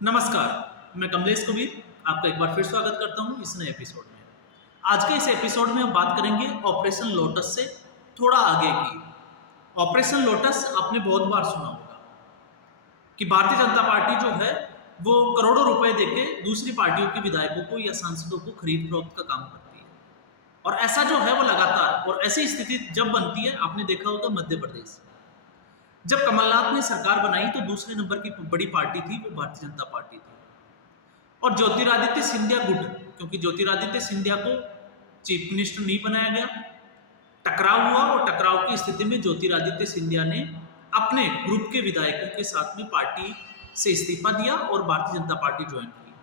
नमस्कार, मैं कमलेश कबीर आपका एक बार फिर स्वागत करता हूं इस नए एपिसोड में। आज के इस एपिसोड में हम बात करेंगे ऑपरेशन लोटस से थोड़ा आगे की। ऑपरेशन लोटस आपने बहुत बार सुना होगा कि भारतीय जनता पार्टी जो है वो करोड़ों रुपए देके दूसरी पार्टियों के विधायकों को या सांसदों को खरीद फरोख्त का काम करती है। और ऐसा जो है वो लगातार, और ऐसी स्थिति जब बनती है, आपने देखा होगा मध्य प्रदेश जब कमलनाथ ने सरकार बनाई तो दूसरे नंबर की बड़ी पार्टी थी वो भारतीय जनता पार्टी थी। और ज्योतिरादित्य सिंधिया गुट, क्योंकि ज्योतिरादित्य सिंधिया को चीफ मिनिस्टर नहीं बनाया गया, टकराव हुआ और टकराव की स्थिति में ज्योतिरादित्य सिंधिया ने अपने ग्रुप के विधायकों के साथ में पार्टी से इस्तीफा दिया और भारतीय जनता पार्टी ज्वाइन की।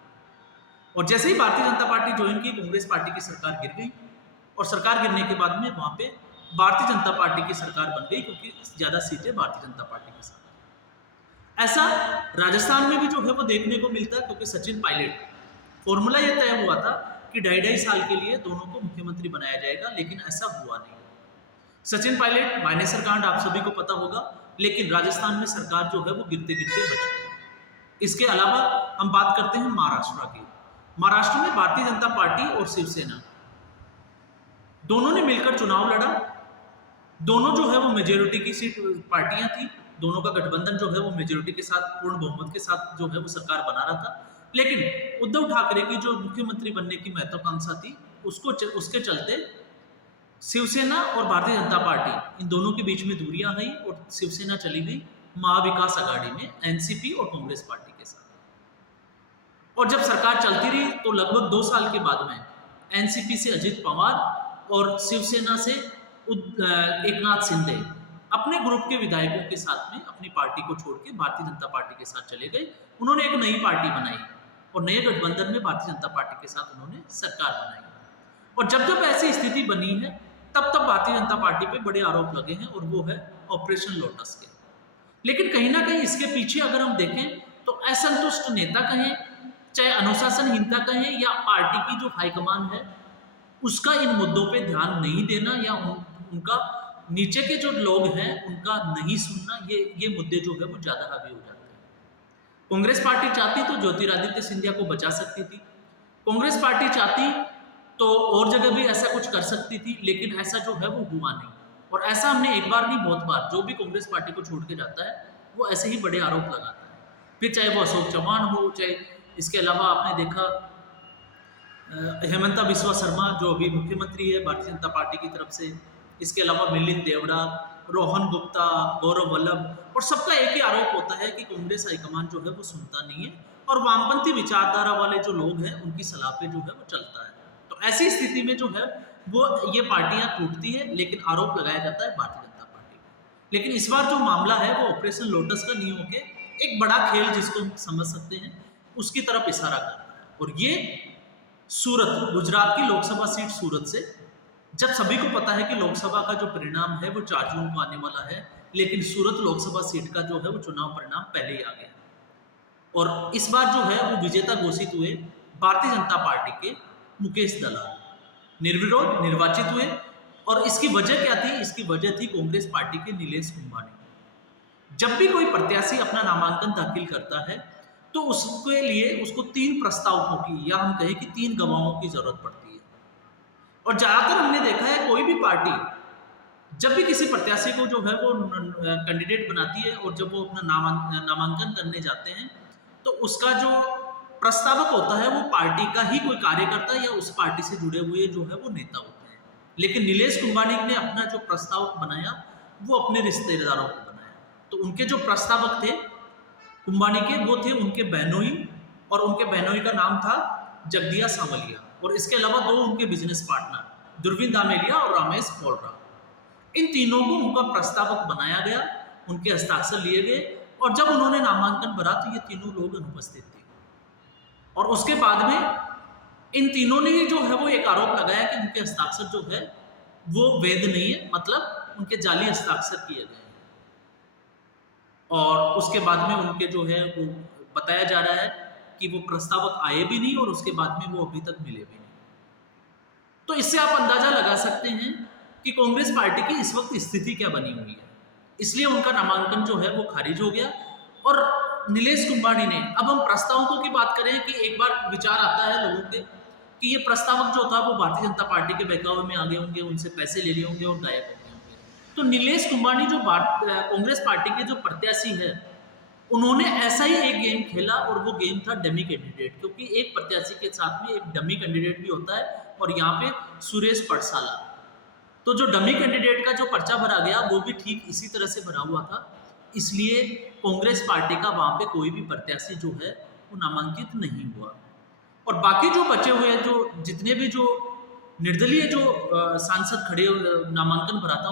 और जैसे ही भारतीय जनता पार्टी ज्वाइन की, कांग्रेस पार्टी की सरकार गिर गई और सरकार गिरने के बाद में वहां पे भारतीय जनता पार्टी की सरकार बन गई, क्योंकि ज्यादा सीटें भारतीय जनता पार्टी के साथ। ऐसा राजस्थान में भी जो है वो देखने को मिलता है, क्योंकि सचिन पायलट फॉर्मूला ये तय हुआ था कि 2.5 साल के लिए दोनों को मुख्यमंत्री बनाया जाएगा, लेकिन ऐसा हुआ नहीं। सचिन पायलट मायनेसर कांड आप सभी को पता होगा, लेकिन राजस्थान में सरकार जो है वो गिरते गिरते बच गई। इसके अलावा हम बात करते हैं महाराष्ट्र की। महाराष्ट्र में भारतीय जनता पार्टी और शिवसेना दोनों ने मिलकर चुनाव लड़ा। दोनों जो है वो मेजोरिटी की सीट पार्टियां थी, दोनों का गठबंधन जो है वो मेजोरिटी के साथ, पूर्ण बहुमत के साथ जो है वो सरकार बना रहा था। लेकिन उद्धव ठाकरे की जो मुख्यमंत्री बनने की महत्वाकांक्षा थी, उसके चलते शिवसेना और भारतीय जनता पार्टी, इन दोनों के बीच में दूरियां आई और शिवसेना चली गई महाविकास आघाड़ी में एनसीपी और कांग्रेस पार्टी के साथ। और जब सरकार चलती रही तो लगभग 2 साल के बाद में एनसीपी से अजित पवार और शिवसेना से एकनाथ शिंदे अपने ग्रुप के विधायकों के साथ में अपनी पार्टी को छोड़ के भारतीय जनता पार्टी के साथ चले गए। उन्होंने एक नई पार्टी बनाई और नए गठबंधन में भारतीय जनता पार्टी के साथ उन्होंने सरकार बनाई। और जब जब ऐसी स्थिति बनी है तब तब भारतीय जनता पार्टी पे बड़े आरोप लगे हैं, और वो है ऑपरेशन लोटस के। लेकिन कहीं ना कहीं इसके पीछे अगर हम देखें तो असंतुष्ट नेता कहें, चाहे अनुशासनहीनता कहें, या पार्टी की जो हाईकमान है उसका इन मुद्दों पे ध्यान नहीं देना, या उनका नीचे के जो लोग हैं उनका नहीं सुनना, ये मुद्दे जो है वो ज्यादा हावी हो जाते हैं। कांग्रेस पार्टी चाहती तो ज्योतिरादित्य सिंधिया को बचा सकती थी, कांग्रेस पार्टी चाहती तो और जगह भी ऐसा कुछ कर सकती थी, लेकिन ऐसा जो है वो हुआ नहीं। और ऐसा हमने एक बार नहीं बहुत बार, जो भी कांग्रेस पार्टी को छोड़ के जाता है वो ऐसे ही बड़े आरोप लगाता है। फिर चाहे वो अशोक चौहान हो, चाहे इसके अलावा आपने देखा हेमंता बिस्वा शर्मा जो अभी मुख्यमंत्री है भारतीय जनता पार्टी की तरफ से, इसके अलावा मिलिंद देवड़ा, रोहन गुप्ता, गौरव वल्लभ, और सबका एक ही आरोप होता है कि कांग्रेस हाईकमान जो है वो सुनता नहीं है और वामपंथी विचारधारा वाले जो लोग हैं उनकी सलाह पे जो है वो चलता है। तो ऐसी स्थिति में जो है वो ये पार्टियां टूटती है, लेकिन आरोप लगाया जाता है भारतीय जनता पार्टी पे। लेकिन इस बार जो मामला है वो ऑपरेशन लोटस का नहीं होके एक बड़ा खेल, जिसको हम समझ सकते हैं, उसकी तरफ इशारा करता है। और ये सूरत, गुजरात की लोकसभा सीट सूरत से, जब सभी को पता है कि लोकसभा का जो परिणाम है वो 4 जून को आने वाला है, लेकिन सूरत लोकसभा सीट का जो है वो चुनाव परिणाम पहले ही आ गया। और इस बार जो है वो विजेता घोषित हुए भारतीय जनता पार्टी के मुकेश दलाल, निर्विरोध निर्वाचित हुए। और इसकी वजह क्या थी? इसकी वजह थी कांग्रेस पार्टी के नीलेश कुंभानी। जब भी कोई प्रत्याशी अपना नामांकन दाखिल करता है तो उसके लिए उसको 3 प्रस्तावकों की, या हम कहें कि 3 गवाहों की जरूरत पड़ती है। और ज्यादातर हमने देखा है कोई भी पार्टी जब भी किसी प्रत्याशी को जो है वो कैंडिडेट बनाती है और जब वो अपना नामांकन करने जाते हैं तो उसका जो प्रस्तावक होता है वो पार्टी का ही कोई कार्यकर्ता या उस पार्टी से जुड़े हुए जो है वो नेता होते हैं। लेकिन नीलेश कुंभानी ने अपना जो प्रस्तावक बनाया वो अपने रिश्तेदारों को बनाया। तो उनके जो प्रस्तावक थे कुंभानी के, वो थे उनके बहनोई, और उनके बहनोई का नाम था जगदिया सांवलिया, और इसके अलावा 2 उनके बिजनेस पार्टनर दुर्विन दामेलिया और रमेश पोलरा। इन तीनों को उनका प्रस्तावक बनाया गया, उनके हस्ताक्षर लिए गए, और जब उन्होंने नामांकन भरा तो ये तीनों लोग अनुपस्थित थे। और उसके बाद में इन तीनों ने ही जो है वो एक आरोप लगाया कि उनके हस्ताक्षर जो है वो वैध नहीं है, मतलब उनके जाली हस्ताक्षर किए गए। और उसके बाद में उनके जो है वो बताया जा रहा है कि वो प्रस्तावक आए भी नहीं और उसके बाद में वो अभी तक मिले भी नहीं। तो इससे आप अंदाजा लगा सकते हैं कि कांग्रेस पार्टी की इस वक्त स्थिति क्या बनी हुई है। इसलिए उनका नामांकन जो है वो खारिज हो गया। और नीलेश कुंभानी ने, अब हम प्रस्तावकों की बात करें कि एक बार विचार आता है लोगों के कि ये प्रस्तावक जो था वो भारतीय जनता पार्टी के बहकावे में आगे होंगे, उनसे पैसे ले लिए होंगे और गायब हो गए होंगे। तो नीलेश कुंभानी जो कांग्रेस पार्टी के जो प्रत्याशी है, उन्होंने ऐसा ही एक गेम खेला और वो गेम था डमी कैंडिडेट, क्योंकि एक प्रत्याशी के साथ में एक डमी कैंडिडेट भी होता है और यहाँ पे सुरेश पड़साला। तो जो डमी कैंडिडेट का जो पर्चा भरा गया वो भी ठीक इसी तरह से भरा हुआ था, इसलिए कांग्रेस पार्टी का वहाँ पे कोई भी प्रत्याशी जो है वो नामांकित नहीं हुआ। और बाकी जो बचे हुए जो जितने भी जो निर्दलीय जो सांसद खड़े नामांकन भरा था,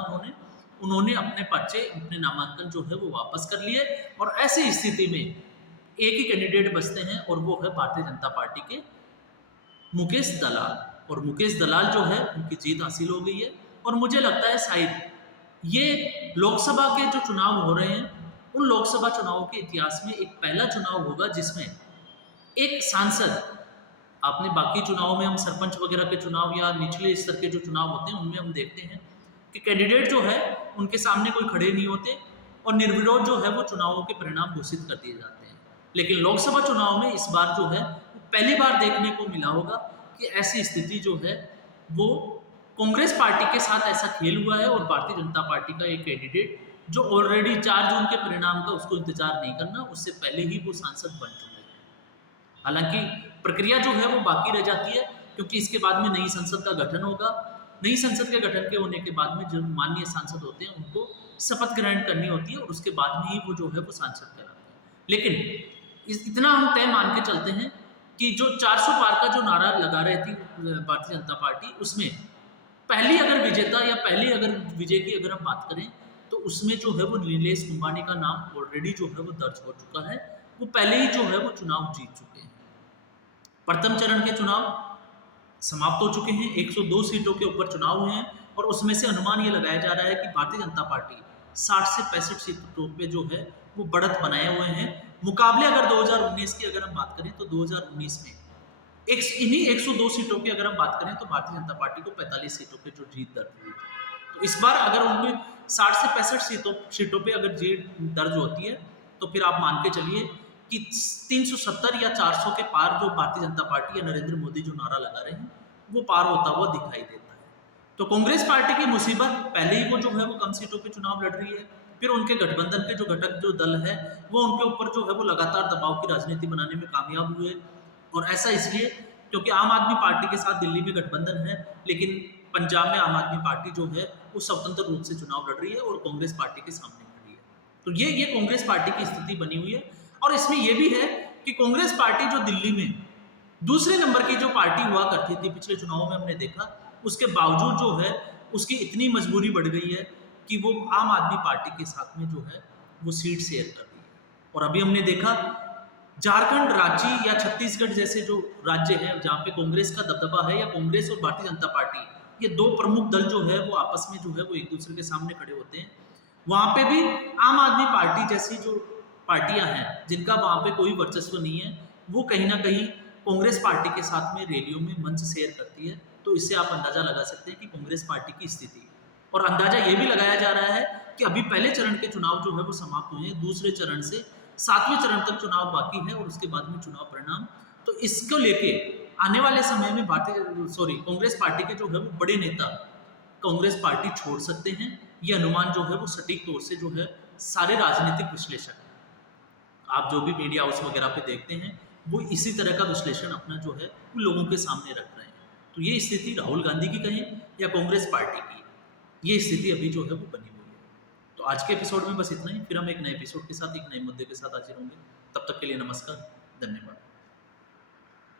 उन्होंने अपने पर्चे, अपने नामांकन जो है वो वापस कर लिए। और ऐसी स्थिति में एक ही कैंडिडेट बचते हैं और वो है भारतीय जनता पार्टी के मुकेश दलाल। और मुकेश दलाल जो है उनकी जीत हासिल हो गई है। और मुझे लगता है शायद ये लोकसभा के जो चुनाव हो रहे हैं, उन लोकसभा चुनावों के इतिहास में एक पहला चुनाव होगा जिसमें एक सांसद, आपने बाकी चुनावों में हम सरपंच वगैरह के चुनाव या निचले स्तर के जो चुनाव होते हैं उनमें हम देखते हैं कि कैंडिडेट जो है उनके सामने कोई खड़े नहीं होते और निर्विरोध जो है वो चुनावों के परिणाम घोषित कर दिए जाते हैं। लेकिन लोकसभा चुनाव में इस बार जो है पहली बार देखने को मिला होगा कि ऐसी स्थिति जो है वो कांग्रेस पार्टी के साथ ऐसा खेल हुआ है और भारतीय जनता पार्टी का एक कैंडिडेट जो ऑलरेडी 4 जून के परिणाम का उसको इंतजार नहीं करना, उससे पहले ही वो सांसद बन चुके हैं। हालांकि प्रक्रिया जो है वो बाकी रह जाती है, क्योंकि इसके बाद में नई संसद का गठन होगा। नई संसद के गठन के होने के बाद में जो माननीय सांसद होते हैं उनको शपथ ग्रहण करनी होती है और उसके बाद में ही वो जो है वो सांसद कहलाते हैं। लेकिन इतना हम तय मान के चलते हैं कि जो 400 पार का जो नारा लगा रही थी भारतीय जनता पार्टी, उसमें पहली अगर विजेता या पहली अगर विजय की अगर हम बात करें तो उसमें जो है वो नीलेश कुंभानी का नाम ऑलरेडी जो है वो दर्ज हो चुका है। वो पहले ही जो है वो चुनाव जीत चुके हैं। प्रथम चरण के चुनाव समाप्त हो चुके हैं, 102 सीटों के ऊपर चुनाव हुए हैं और उसमें से अनुमान ये लगाया जा रहा है कि भारतीय जनता पार्टी 60 से 65 सीटों पे जो है वो बढ़त बनाए हुए हैं। मुकाबले अगर 2019 की अगर हम बात करें तो 2019 में इन्हीं 102 सीटों की अगर हम बात करें तो भारतीय जनता पार्टी को 45 सीटों पे जो जीत दर्ज हुई थी। तो इस बार अगर उनमें 60 से 65 सीटों पे अगर जीत दर्ज होती है तो फिर आप मान के चलिए कि 370 या 400 के पार जो भारतीय जनता पार्टी या नरेंद्र मोदी जो नारा लगा रहे हैं वो पार होता हुआ दिखाई देता है। तो कांग्रेस पार्टी की मुसीबत पहले ही वो जो है वो कम सीटों पे चुनाव लड़ रही है, फिर उनके गठबंधन के जो घटक जो दल है वो उनके ऊपर जो है वो लगातार दबाव की राजनीति बनाने में कामयाब हुए। और ऐसा इसलिए क्योंकि आम आदमी पार्टी के साथ दिल्ली में गठबंधन है, लेकिन पंजाब में आम आदमी पार्टी जो है वो स्वतंत्र रूप से चुनाव लड़ रही है और कांग्रेस पार्टी के सामने खड़ी है। तो ये कांग्रेस पार्टी की स्थिति बनी हुई है। और इसमें यह भी है कि कांग्रेस पार्टी जो दिल्ली में दूसरे नंबर की जो पार्टी हुआ करती थी पिछले चुनावों में हमने देखा, उसके बावजूद जो है उसकी इतनी मजबूरी बढ़ गई है कि वो आम आदमी पार्टी के साथ में जो है वो सीट शेयर कर रही है। और अभी हमने देखा झारखंड, रांची या छत्तीसगढ़ जैसे जो राज्य हैं जहाँ पे कांग्रेस का दबदबा है या कांग्रेस और भारतीय जनता पार्टी, ये दो प्रमुख दल जो है वो आपस में जो है वो एक दूसरे के सामने खड़े होते हैं। वहाँ पे भी आम आदमी पार्टी जैसी जो पार्टियां हैं जिनका वहाँ पे कोई वर्चस्व नहीं है, वो कहीं ना कहीं कांग्रेस पार्टी के साथ में रैलियों में मंच शेयर करती है। तो इससे आप अंदाजा लगा सकते हैं कि कांग्रेस पार्टी की स्थिति। और अंदाजा ये भी लगाया जा रहा है कि अभी पहले चरण के चुनाव जो है वो समाप्त हुए हैं, दूसरे चरण से 7वें चरण तक चुनाव बाकी है और उसके बाद में चुनाव परिणाम। तो इसको लेके आने वाले समय में कांग्रेस पार्टी के जो है वो बड़े नेता कांग्रेस पार्टी छोड़ सकते हैं। ये अनुमान जो है वो सटीक तौर से जो है सारे राजनीतिक विश्लेषक, आप जो भी मीडिया हाउस वगैरह पे देखते हैं, वो इसी तरह का विश्लेषण अपना जो है वो लोगों के सामने रख रहे हैं। तो ये स्थिति राहुल गांधी की कहें या कांग्रेस पार्टी की, ये स्थिति अभी जो है वो बनी हुई है। तो आज के एपिसोड में बस इतना ही, फिर हम एक नए एपिसोड के साथ एक नए मुद्दे के साथ हाजिर होंगे। तब तक के लिए नमस्कार, धन्यवाद।